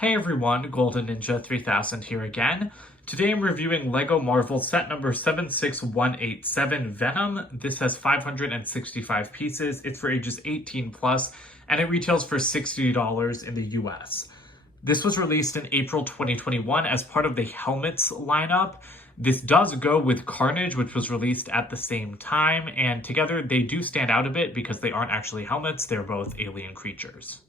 Hey everyone, Golden Ninja 3000 here again. Today I'm reviewing LEGO Marvel set number 76187 Venom. This has 565 pieces. It's for ages 18 plus, and it retails for $60 in the US. This was released in April 2021 as part of the Helmets lineup. This does go with Carnage, which was released at the same time, and together they do stand out a bit because they aren't actually helmets, they're both alien creatures.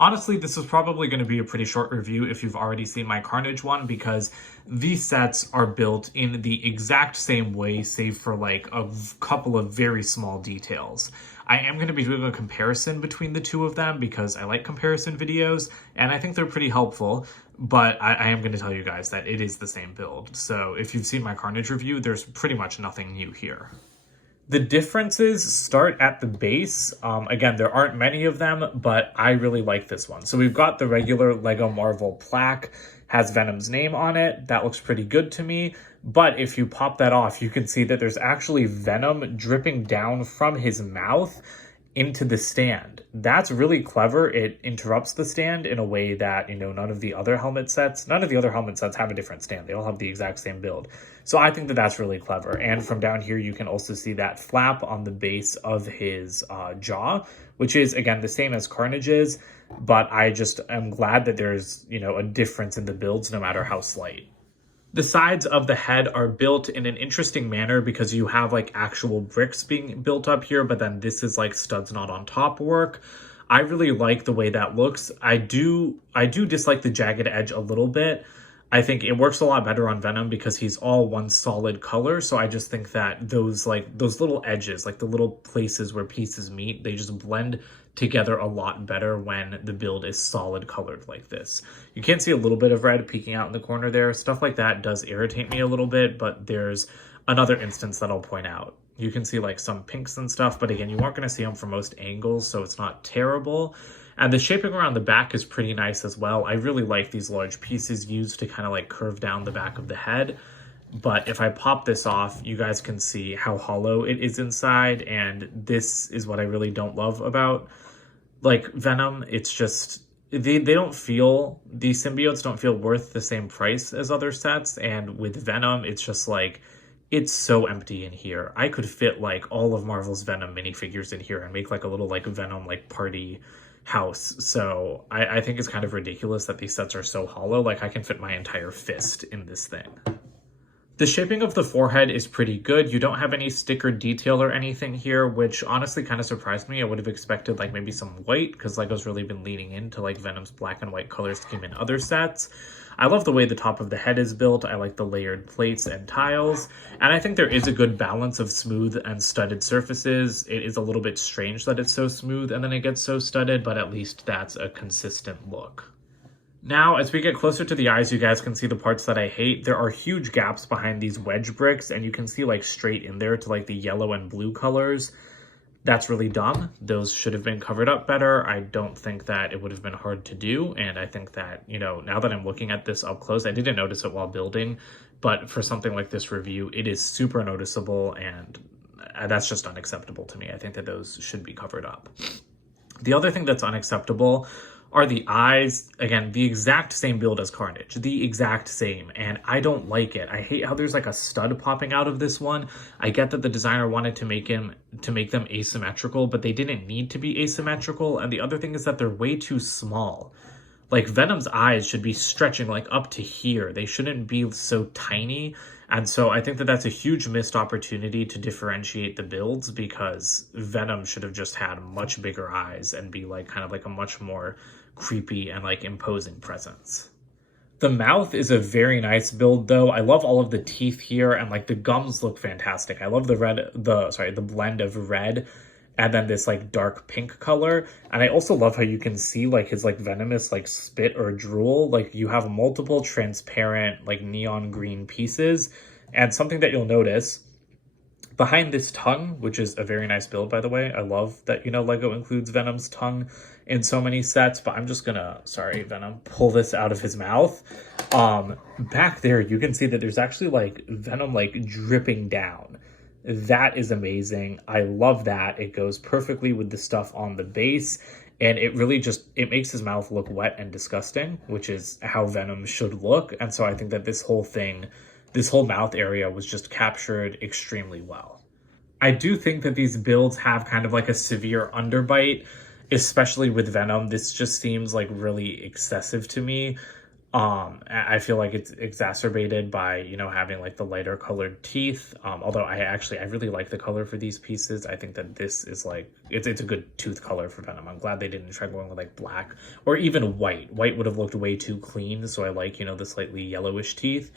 Honestly, this is probably going to be a pretty short review if you've already seen my Carnage one, because these sets are built in the exact same way, save for like a couple of very small details. I am going to be doing a comparison between the two of them because I like comparison videos, and I think they're pretty helpful, but I am going to tell you guys that it is the same build. So if you've seen my Carnage review, there's pretty much nothing new here. The differences start at the base. Again, there aren't many of them, but I really like this one. So we've got the regular LEGO Marvel plaque, has Venom's name on it. That looks pretty good to me. But if you pop that off, you can see that there's actually Venom dripping down from his mouth into the stand. That's really clever. It interrupts the stand in a way that, none of the other helmet sets have a different stand. They all have the exact same build. So I think that that's really clever. And from down here, you can also see that flap on the base of his jaw, which is, again, the same as Carnage's, but I just am glad that there's, a difference in the builds, no matter how slight. The sides of the head are built in an interesting manner because you have like actual bricks being built up here, but then this is like studs not on top work. I really like the way that looks. I do dislike the jagged edge a little bit. I think it works a lot better on Venom because he's all one solid color. So I just think that those little edges, like the little places where pieces meet, they just blend together a lot better when the build is solid colored like this. You can see a little bit of red peeking out in the corner there. Stuff like that does irritate me a little bit, but there's another instance that I'll point out. You can see like some pinks and stuff, but again, you aren't going to see them from most angles, so it's not terrible. And the shaping around the back is pretty nice as well. I really like these large pieces used to kind of like curve down the back of the head. But if I pop this off, you guys can see how hollow it is inside. And this is what I really don't love about like Venom. It's just, these symbiotes don't feel worth the same price as other sets. And with Venom, it's just like, it's so empty in here. I could fit like all of Marvel's Venom minifigures in here and make like a little like Venom like party house. So I think it's kind of ridiculous that these sets are so hollow. Like I can fit my entire fist in this thing. The shaping of the forehead is pretty good. You don't have any sticker detail or anything here, which honestly kind of surprised me. I would have expected like maybe some white because LEGO's really been leaning into like Venom's black and white colors came in other sets. I love the way the top of the head is built. I like the layered plates and tiles. And I think there is a good balance of smooth and studded surfaces. It is a little bit strange that it's so smooth and then it gets so studded, but at least that's a consistent look. Now, as we get closer to the eyes, you guys can see the parts that I hate. There are huge gaps behind these wedge bricks, and you can see like straight in there to like the yellow and blue colors. That's really dumb. Those should have been covered up better. I don't think that it would have been hard to do. And I think that, now that I'm looking at this up close, I didn't notice it while building, but for something like this review, it is super noticeable, and that's just unacceptable to me. I think that those should be covered up. The other thing that's unacceptable are the eyes. Again, the exact same build as Carnage, the exact same, and I don't like it. I hate how there's like a stud popping out of this one. I get that the designer wanted to make them asymmetrical, but they didn't need to be asymmetrical. And the other thing is that they're way too small. Like Venom's eyes should be stretching like up to here. They shouldn't be so tiny. And so I think that that's a huge missed opportunity to differentiate the builds, because Venom should have just had much bigger eyes and be like kind of like a much more creepy and like imposing presence. The mouth is a very nice build though. I love all of the teeth here, and like the gums look fantastic. I love the blend of red and then this like dark pink color. And I also love how you can see like his like venomous like spit or drool. Like you have multiple transparent like neon green pieces. And something that you'll notice behind this tongue, which is a very nice build, by the way. I love that, LEGO includes Venom's tongue in so many sets, but I'm just gonna, Venom, pull this out of his mouth. Back there, you can see that there's actually like Venom like dripping down. That is amazing. I love that. It goes perfectly with the stuff on the base. And it really just, it makes his mouth look wet and disgusting, which is how Venom should look. And so I think that this whole thing, this whole mouth area was just captured extremely well. I do think that these builds have kind of like a severe underbite, especially with Venom. This just seems like really excessive to me. I feel like it's exacerbated by, you know, having like the lighter colored teeth. Although I really like the color for these pieces. I think that this is like, it's a good tooth color for Venom. I'm glad they didn't try going with like black or even white. White would have looked way too clean. So I like, you know, the slightly yellowish teeth,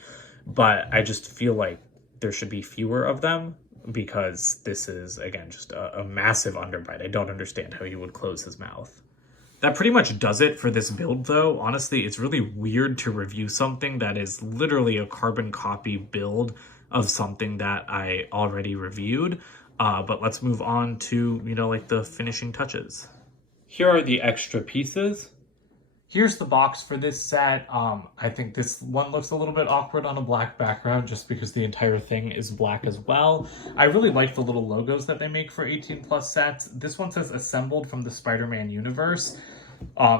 but I just feel like there should be fewer of them, because this is, again, just a massive underbite. I don't understand how he would close his mouth. That pretty much does it for this build, though. Honestly, it's really weird to review something that is literally a carbon copy build of something that I already reviewed. But let's move on to, you know, like the finishing touches. Here are the extra pieces. Here's the box for this set. I think this one looks a little bit awkward on a black background just because the entire thing is black as well. I really like the little logos that they make for 18+ sets. This one says assembled from the Spider-Man universe,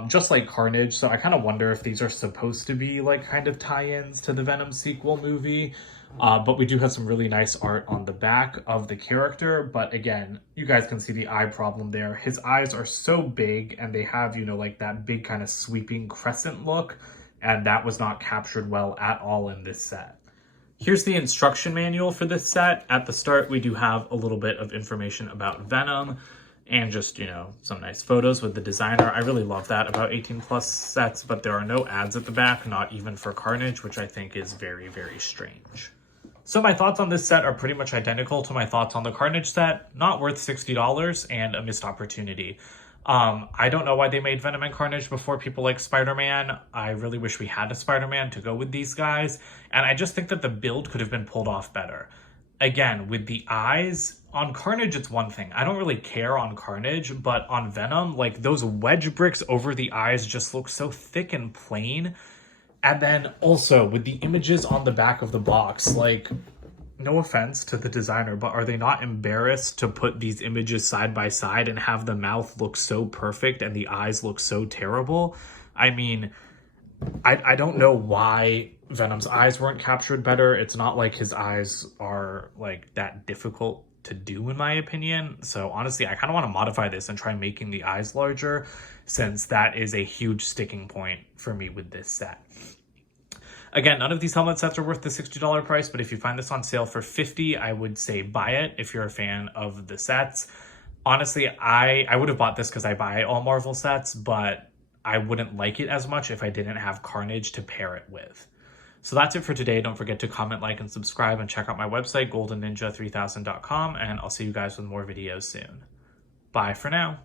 just like Carnage. So I kind of wonder if these are supposed to be like kind of tie-ins to the Venom sequel movie. But we do have some really nice art on the back of the character. But again, you guys can see the eye problem there. His eyes are so big and they have, you know, like that big kind of sweeping crescent look. And that was not captured well at all in this set. Here's the instruction manual for this set. At the start, we do have a little bit of information about Venom and just, you know, some nice photos with the designer. I really love that about 18+ sets, but there are no ads at the back, not even for Carnage, which I think is very, very strange. So my thoughts on this set are pretty much identical to my thoughts on the Carnage set. Not worth $60 and a missed opportunity. I don't know why they made Venom and Carnage before people like Spider-Man. I really wish we had a Spider-Man to go with these guys. And I just think that the build could have been pulled off better. Again, with the eyes, on Carnage, it's one thing. I don't really care on Carnage, but on Venom, like those wedge bricks over the eyes just look so thick and plain. And then also with the images on the back of the box, like, no offense to the designer, but are they not embarrassed to put these images side by side and have the mouth look so perfect and the eyes look so terrible? I mean, I don't know why Venom's eyes weren't captured better. It's not like his eyes are like that difficult to do, in my opinion. So honestly, I kind of want to modify this and try making the eyes larger, since that is a huge sticking point for me with this set. Again, none of these helmet sets are worth the $60 price, but if you find this on sale for $50, I would say buy it if you're a fan of the sets. Honestly, I would have bought this because I buy all Marvel sets, but I wouldn't like it as much if I didn't have Carnage to pair it with. So that's it for today. Don't forget to comment, like, and subscribe, and check out my website, goldenninja3000.com, and I'll see you guys with more videos soon. Bye for now.